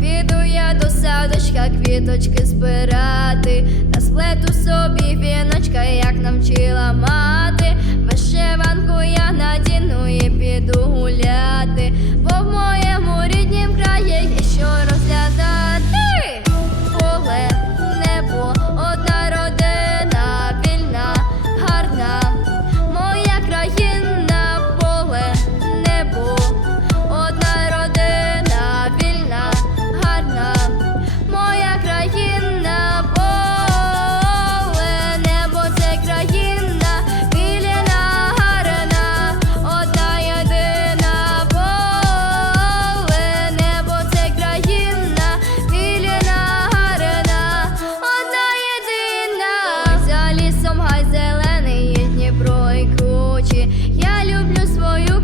піду я до садочка квіточки збирати, я люблю свою.